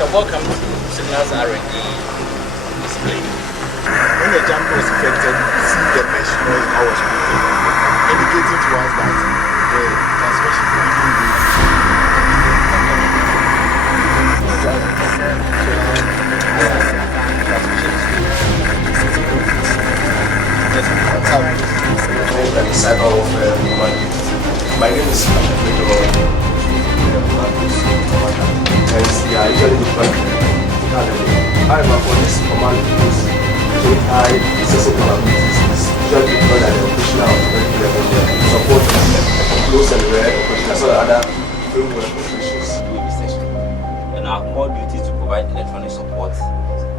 So welcome to Signals R&D display. When the jumper was affected, see the mesh noise I was making, indicating to us that the transmission didn't do My name is I usually do however, for this command use JI accessible capabilities is usually deployed at the operational level support close and rare operations as well as other framework operations. And I have more duties to provide electronic support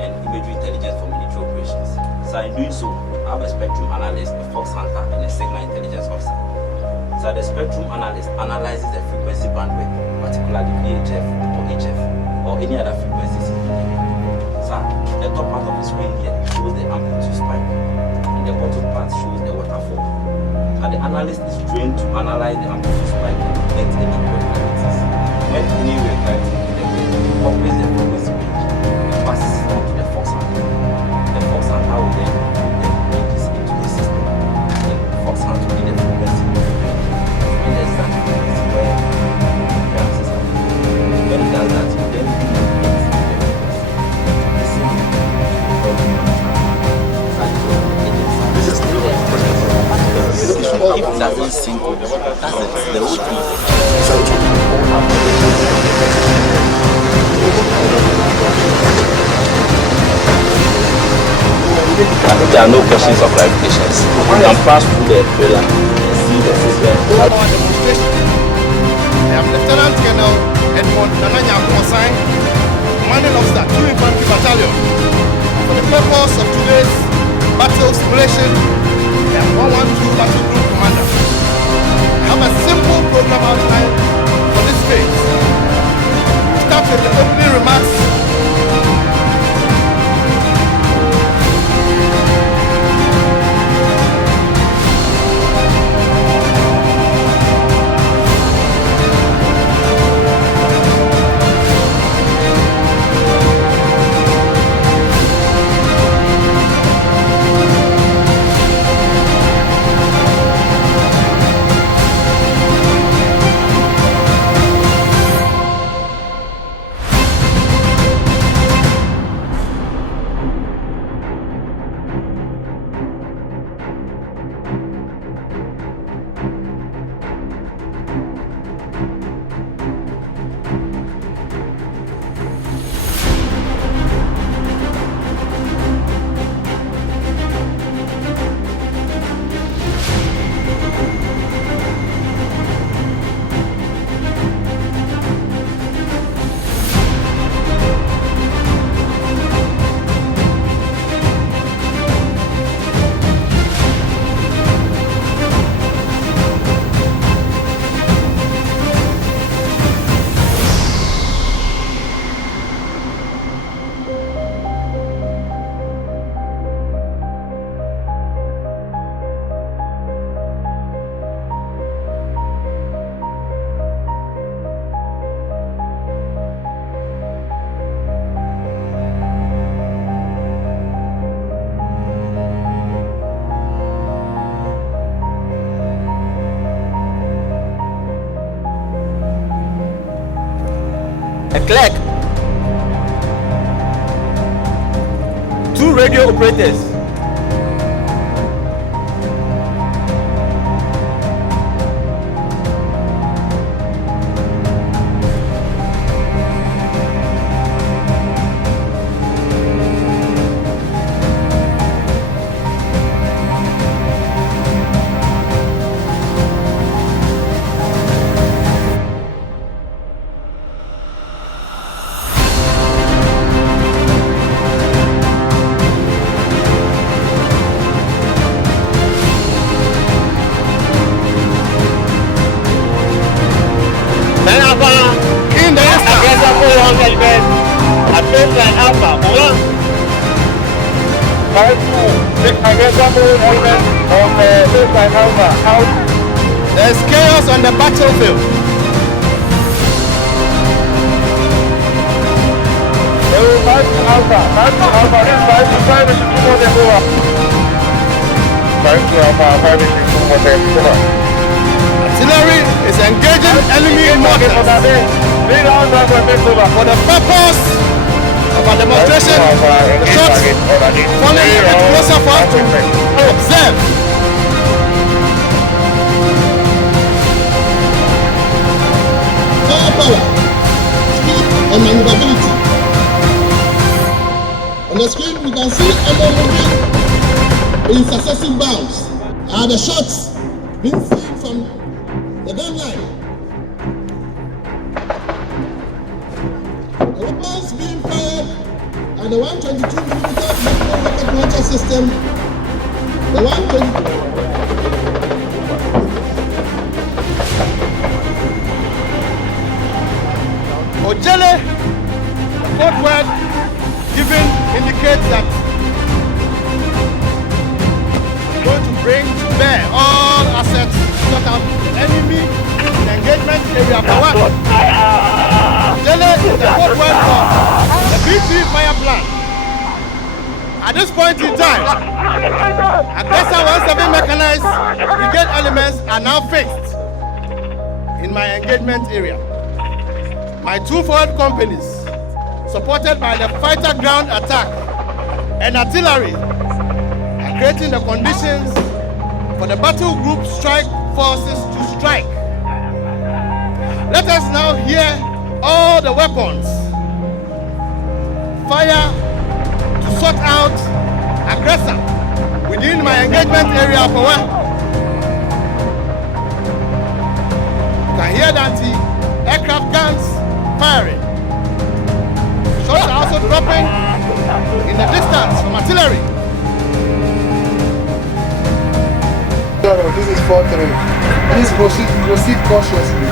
and imagery intelligence for military operations. So in doing so, I have a spectrum analyst, a fox hunter, and a signal intelligence officer. So the spectrum analyst analyzes the frequency bandwidth, particularly VHF or HF, or any other frequencies. So the top part of the screen here shows the amplitude spike, and the bottom part shows the waterfall. And the analyst is trained to analyze the amplitude spike and detect any irregularities. When any irregularity detected, copies the frequency range and passes it on to the fox hunter. The fox hunter will then put the ranges into the system, and the fox hunter will need the frequency range and the exact frequency where the occurrences are. When it does that, it then communicates the frequency. The same to the problem This is if it doesn't sync with that's the whole thing. There are no questions of clarifications. You can pass through the trailer and see the system. I am Lieutenant Colonel Edmond Nananya Kumosai, commanding officer 2 Infantry Battalion. For the purpose of today's battle simulation, I am 112 Battle Group Commander. I have a simple program outline for this phase. Start with the opening remarks. A clerk, 2 radio operators, There's chaos on the battlefield. Alpha. This is 5 mission 2 more than over. 5 to Alpha, 5 mission 2 more than over. Artillery is engaging enemy mortars for the purpose of a demonstration. The shots falling a bit closer for us to observe. Power, speed, and maneuverability. On the screen, we can see ammo moving in successive bounds. Are the shots being seen from the gun line? The weapons being fired are the 122mm multiple rocket launcher system, the 122. Ojele, the code word given indicates that we're going to bring to bear all assets to shut out the enemy in the engagement area power. Ojele is the code word for the BP fire plan. At this point in time, Aggressor 17 mechanized brigade elements are now fixed in my engagement area. My two forward companies, supported by the fighter ground attack and artillery, are creating the conditions for the battle group strike forces to strike. Let us now hear all the weapons fire to sort out aggressor within my engagement area of power. You can hear that the aircraft guns firing. Shots are also dropping in the distance from artillery. This is 4-3. Please proceed cautiously.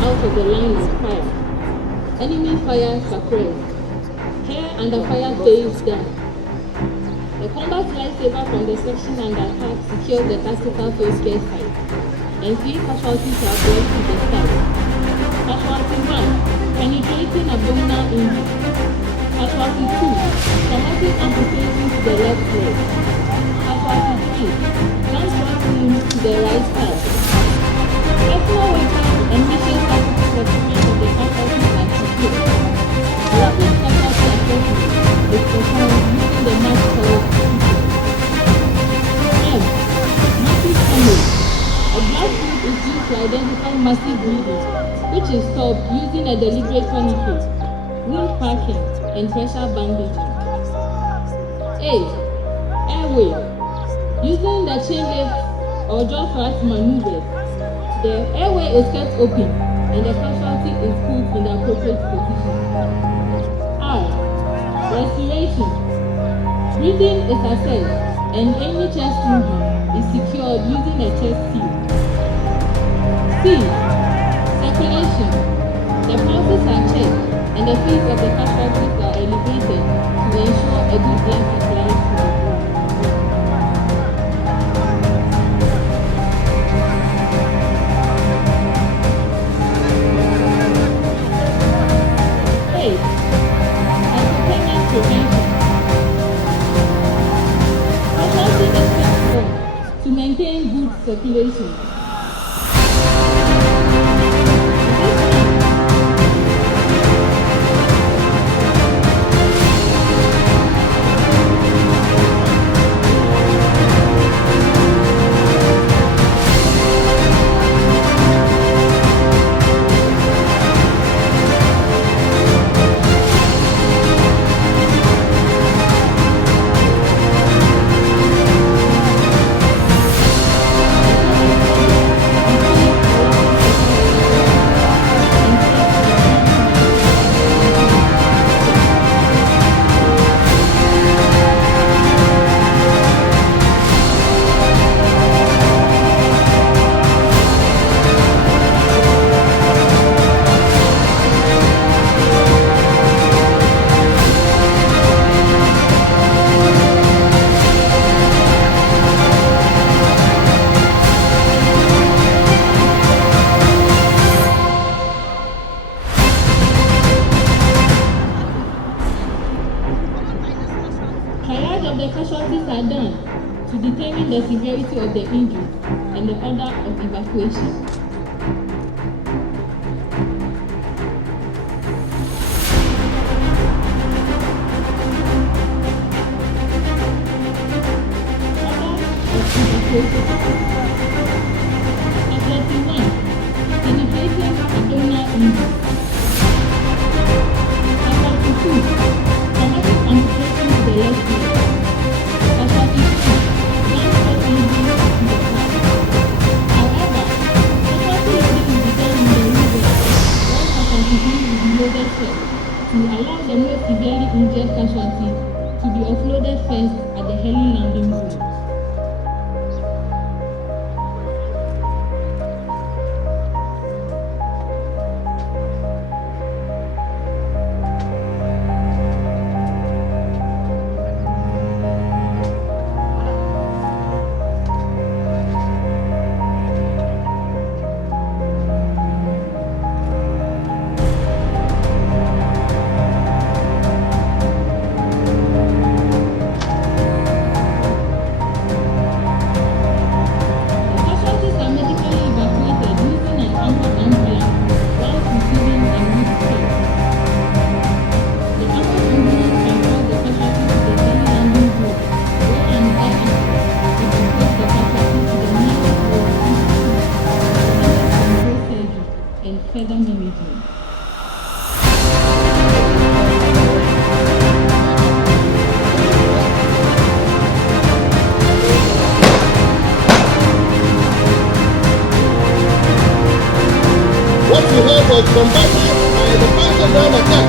Out of the line of fire. Enemy fire suppressed. Air under fire phase down. The combat lifesaver from the section under attack secured the tactical phase care site, and 3 casualties are brought to the site. Casualty 1, penetrating abdominal injury. Casualty 2, traumatic amputation to the left leg. Casualty 3, gunshot wound to the right side. Personal weapons and mission tactical equipment of the casualties are secured. Rapid casualty assessment is performed using the match color system. M. Massive hemorrhage. A blood group is used to identify massive bleeding, which is stopped using a deliberate tourniquet, wound packing, and pressure bandaging. A. Airway. Using the chain lift or jaw thrust maneuver, the airway is kept open and the casualty is put in the appropriate position. R. Respiration. Breathing is assessed and any chest movement is secured using a chest seal. C. Circulation. The pulses are checked and the feet of the casualties are elevated to ensure a good blood supply to the brain. Prevention. Casualty maintain good circulation. Triage of the casualties are done to determine the severity of the injury and the order of evacuation. Casualty 1. Penetrating abdominal injury. Casualty 2. Traumatic amputation to the left leg. Casualty 2. Gunshot injury to the heart. However, casualty loading is done in the reverse. One casualty will be loaded first to allow the most severely injured casualty to be offloaded first at the heli landing zone. Further management. What we heard was combative and the fast and down attack.